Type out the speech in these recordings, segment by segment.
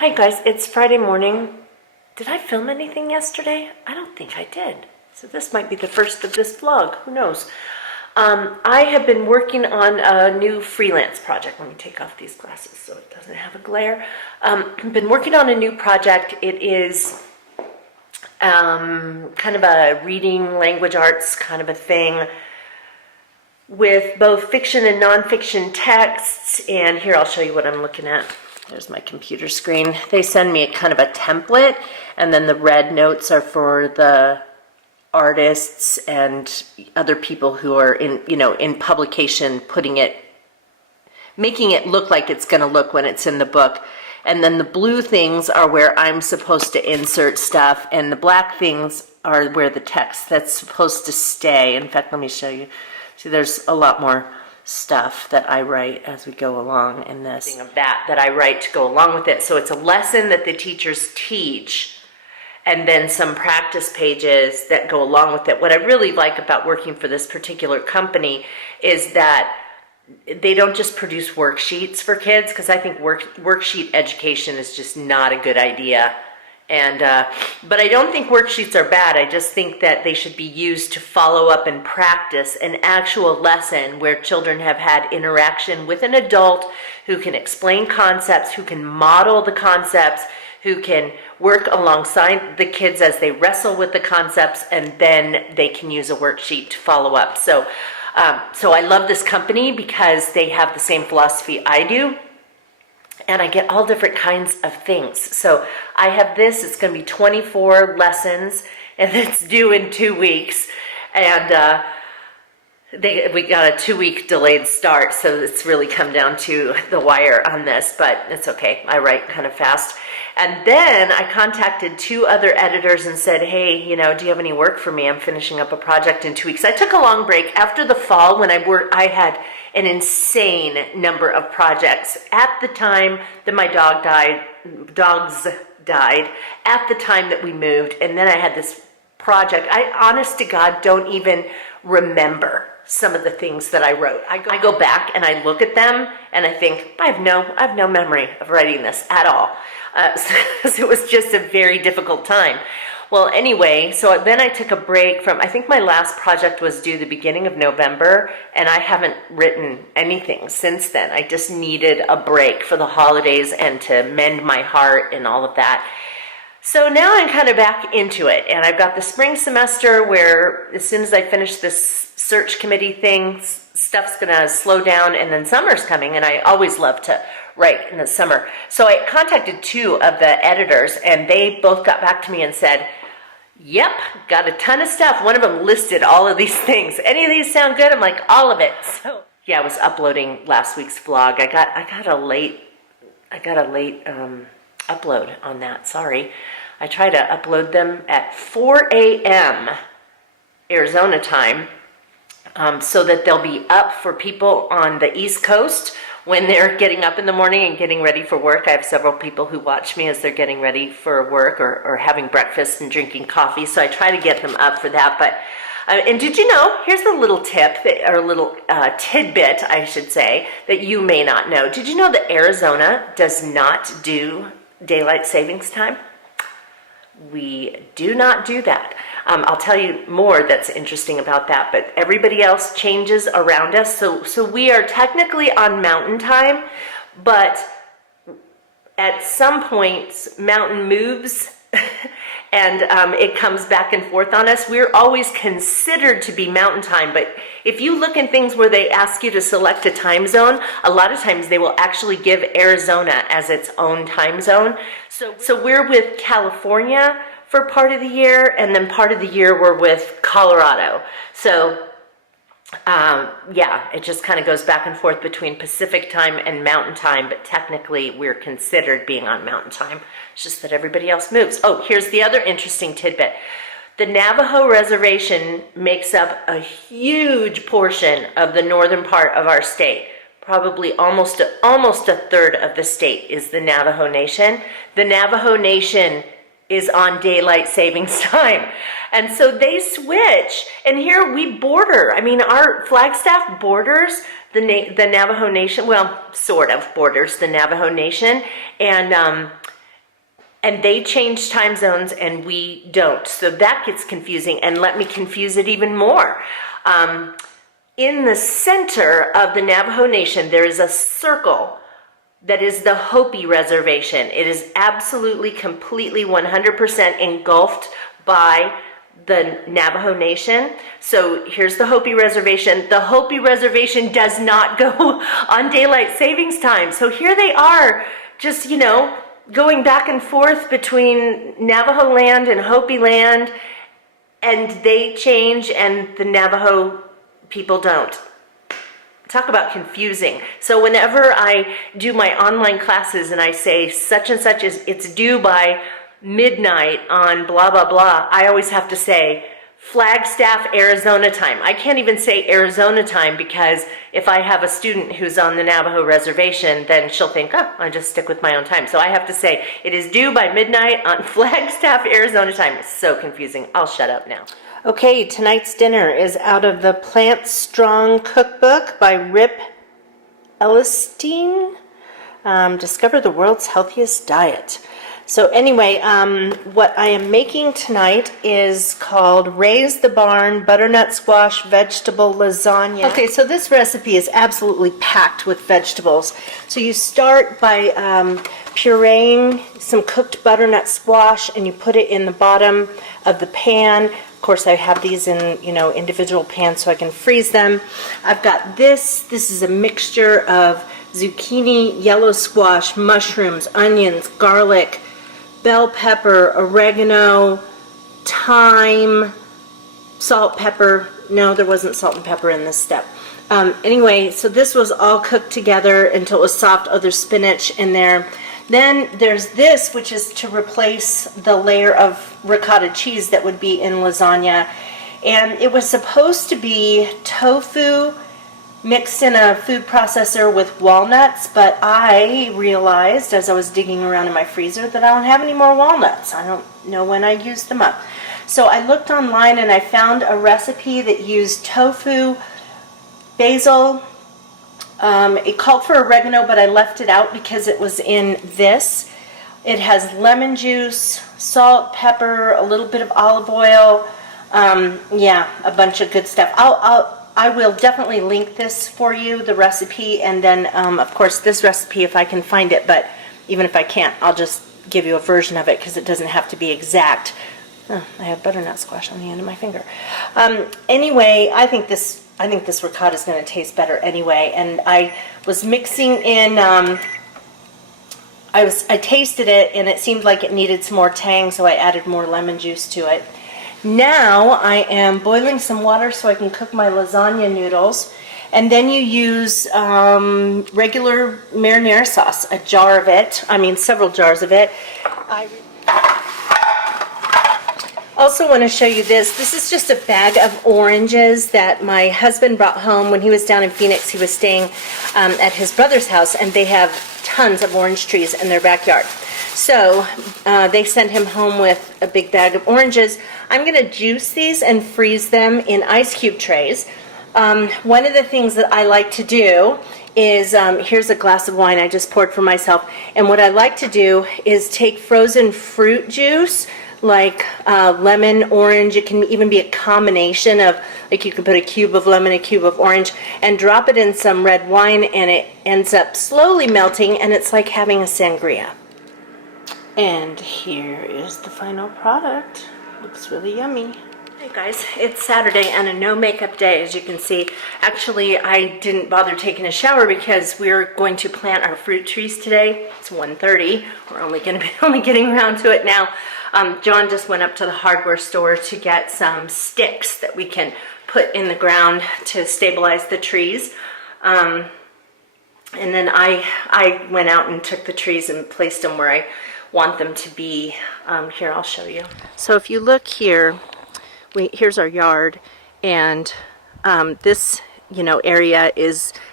Hi guys, it's Friday morning. Did I film anything yesterday? I don't think I did. So this might be the first of this vlog, who knows? I have been working on a new freelance project. Let me take off these glasses so it doesn't have a glare. I've been working on a new project. It is kind of a reading, language arts kind of a thing with both fiction and nonfiction texts. And here, I'll show you what I'm looking at. There's my computer screen. They send me kind of a template, and then the red notes are for the artists and other people who are in publication, making it look like it's going to look when it's in the book. And then the blue things are where I'm supposed to insert stuff, and the black things are where the text that's supposed to stay. In fact, let me show you. See, there's a lot more stuff that I write as we go along in this. Of that I write to go along with it. So it's a lesson that the teachers teach, and then some practice pages that go along with it. What I really like about working for this particular company is that they don't just produce worksheets for kids, because I think worksheet education is just not a good idea. And but I don't think worksheets are bad. I just think that they should be used to follow up and practice an actual lesson where children have had interaction with an adult who can explain concepts, who can model the concepts, who can work alongside the kids as they wrestle with the concepts, and then they can use a worksheet to follow up. So I love this company because they have the same philosophy I do. And I get all different kinds of things. So I have this, it's going to be 24 lessons, and it's due in 2 weeks. And we got a 2-week delayed start, so it's really come down to the wire on this, but it's okay. I write kind of fast. And then I contacted 2 other editors and said, hey, do you have any work for me? I'm finishing up a project in 2 weeks. I took a long break after the fall when I had an insane number of projects. At the time that my dogs died, at the time that we moved, and then I had this project. I, honest to God, don't even remember some of the things that I wrote. I go back and I look at them and I think, I have no memory of writing this at all. So it was just a very difficult time. Well, anyway, so then I took a break from, I think my last project was due the beginning of November, and I haven't written anything since then. I just needed a break for the holidays and to mend my heart and all of that. So now I'm kind of back into it, and I've got the spring semester where as soon as I finish this search committee thing, stuff's gonna slow down, and then summer's coming, and I always love to write in the summer. So I contacted 2 of the editors, and they both got back to me and said, yep, got a ton of stuff. One of them listed all of these things. Any of these sound good? I'm like, all of it. So yeah, I was uploading last week's vlog. I got a late upload on that. Sorry. I try to upload them at 4 a.m. Arizona time, so that they'll be up for people on the East Coast when they're getting up in the morning and getting ready for work. I have several people who watch me as they're getting ready for work or having breakfast and drinking coffee, so I try to get them up for that. But and did you know, here's a little tip, or a little tidbit, I should say, that you may not know. Did you know that Arizona does not do daylight savings time? We do not do that. I'll tell you more that's interesting about that, but everybody else changes around us. So we are technically on mountain time, but at some points, mountain moves and it comes back and forth on us. We're always considered to be mountain time, but if you look in things where they ask you to select a time zone, a lot of times they will actually give Arizona as its own time zone. So we're with California for part of the year, and then part of the year we're with Colorado. So yeah, it just kind of goes back and forth between Pacific time and mountain time, but technically we're considered being on mountain time. It's just that everybody else moves. Oh, here's the other interesting tidbit. The Navajo Reservation makes up a huge portion of the northern part of our state. Probably almost a third of the state is the Navajo Nation. The Navajo Nation is on daylight savings time. And so they switch, and here we border. I mean, our Flagstaff borders the Navajo Nation, well, sort of borders the Navajo Nation, and And they change time zones and we don't. So that gets confusing, and let me confuse it even more. In the center of the Navajo Nation, there is a circle that is the Hopi Reservation. It is absolutely, completely, 100% engulfed by the Navajo Nation. So here's the Hopi Reservation. The Hopi Reservation does not go on daylight savings time. So here they are, just, going back and forth between Navajo land and Hopi land, and they change and the Navajo people don't. Talk about confusing. So whenever I do my online classes and I say such and such is, it's due by midnight on blah, blah, blah, I always have to say Flagstaff, Arizona time. I can't even say Arizona time, because if I have a student who's on the Navajo reservation, then she'll think, oh, I'll just stick with my own time. So I have to say it is due by midnight on Flagstaff, Arizona time. It's so confusing. I'll shut up now. Okay, tonight's dinner is out of the Plant Strong Cookbook by Rip Ellenstein. Discover the world's healthiest diet. So anyway, what I am making tonight is called Raise the Barn Butternut Squash Vegetable Lasagna. Okay, so this recipe is absolutely packed with vegetables. So you start by pureeing some cooked butternut squash, and you put it in the bottom of the pan. Of course, I have these in, individual pans so I can freeze them. I've got this. This is a mixture of zucchini, yellow squash, mushrooms, onions, garlic, bell pepper, oregano, thyme, salt, pepper. No, there wasn't salt and pepper in this step. Anyway, so this was all cooked together until it was soft. Oh, there's spinach in there. Then there's this, which is to replace the layer of ricotta cheese that would be in lasagna. And it was supposed to be tofu mixed in a food processor with walnuts, but I realized as I was digging around in my freezer that I don't have any more walnuts. I don't know when I used them up. So I looked online and I found a recipe that used tofu, basil. It called for oregano, but I left it out because it was in this. It has lemon juice, salt, pepper, a little bit of olive oil, yeah, a bunch of good stuff. I will definitely link this for you, the recipe, and then, of course, this recipe if I can find it, but even if I can't, I'll just give you a version of it because it doesn't have to be exact. Oh, I have butternut squash on the end of my finger. Anyway, I think this ricotta is going to taste better anyway, and I was mixing in, I tasted it, and it seemed like it needed some more tang, so I added more lemon juice to it. Now I am boiling some water so I can cook my lasagna noodles, and then you use regular marinara sauce, a jar of it, several jars of it. I also want to show you this. This is just a bag of oranges that my husband brought home when he was down in Phoenix. He was staying at his brother's house, and they have tons of orange trees in their backyard. So they sent him home with a big bag of oranges. I'm going to juice these and freeze them in ice cube trays. One of the things that I like to do is, here's a glass of wine I just poured for myself, and what I like to do is take frozen fruit juice, like lemon, orange. It can even be a combination of, like, you can put a cube of lemon, a cube of orange, and drop it in some red wine, and it ends up slowly melting, and it's like having a sangria. And here is the final product. Looks really yummy. Hey guys, it's Saturday and a no makeup day, as you can see. Actually, I didn't bother taking a shower because we're going to plant our fruit trees today. It's 1:30. We're only getting around to it now. John just went up to the hardware store to get some sticks that we can put in the ground to stabilize the trees. And then I went out and took the trees and placed them where I want them to be. Here, I'll show you. So if you look here, here's our yard, and this area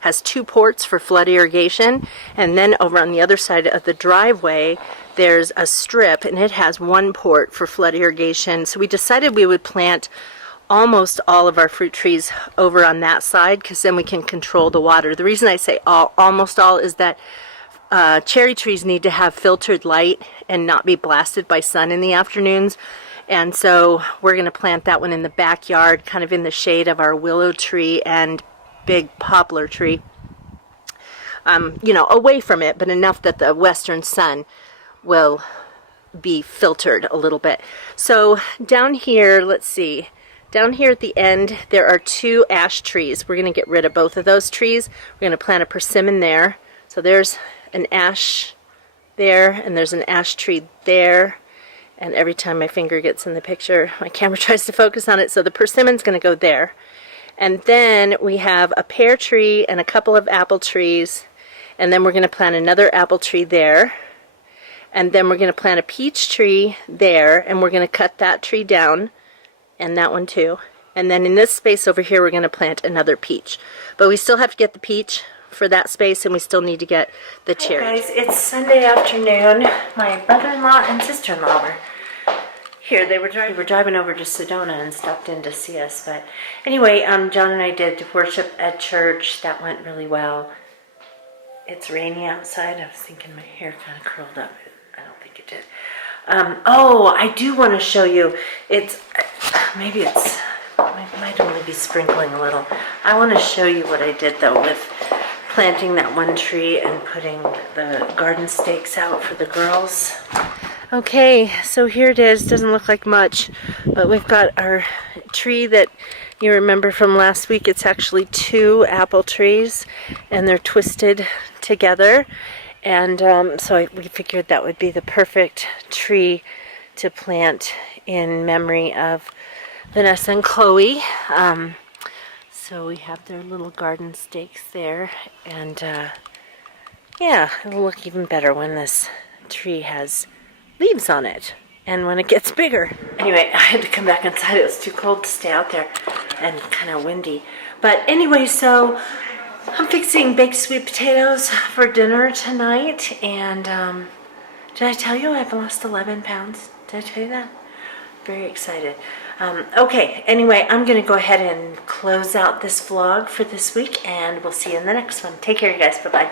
has 2 ports for flood irrigation, and then over on the other side of the driveway there's a strip, and it has 1 port for flood irrigation. So we decided we would plant almost all of our fruit trees over on that side, because then we can control the water. The reason I say almost all is that cherry trees need to have filtered light and not be blasted by sun in the afternoons. And so we're going to plant that one in the backyard, kind of in the shade of our willow tree and big poplar tree. You know, away from it, but enough that the western sun will be filtered a little bit. So down here, let's see, down here at the end, there are 2 ash trees. We're going to get rid of both of those trees. We're going to plant a persimmon there. So there's an ash there, and there's an ash tree there. And every time my finger gets in the picture, my camera tries to focus on it. So the persimmon's going to go there. And then we have a pear tree and a couple of apple trees. And then we're going to plant another apple tree there. And then we're going to plant a peach tree there. And we're going to cut that tree down. And that one too. And then in this space over here, we're going to plant another peach. But we still have to get the peach for that space, and we still need to get the cherry. Hey guys, it's Sunday afternoon. My brother-in-law and sister-in-law were here. They were driving over to Sedona and stopped in to see us. But anyway, John and I did worship at church. That went really well. It's rainy outside. I was thinking my hair kind of curled up. I don't think it did. Oh, I do want to show you. It might only be sprinkling a little. I want to show you what I did though with planting that one tree and putting the garden stakes out for the girls. Okay, so here it is. Doesn't look like much, but we've got our tree that you remember from last week. It's actually 2 apple trees, and they're twisted together. And so we figured that would be the perfect tree to plant in memory of Vanessa and Chloe. So we have their little garden stakes there. And yeah, it'll look even better when this tree has leaves on it and when it gets bigger. Anyway, I had to come back inside. It was too cold to stay out there and kind of windy. But anyway, so I'm fixing baked sweet potatoes for dinner tonight. And did I tell you I've lost 11 pounds? Did I tell you that? Very excited. Okay, anyway, I'm going to go ahead and close out this vlog for this week, and we'll see you in the next one. Take care, you guys. Bye-bye.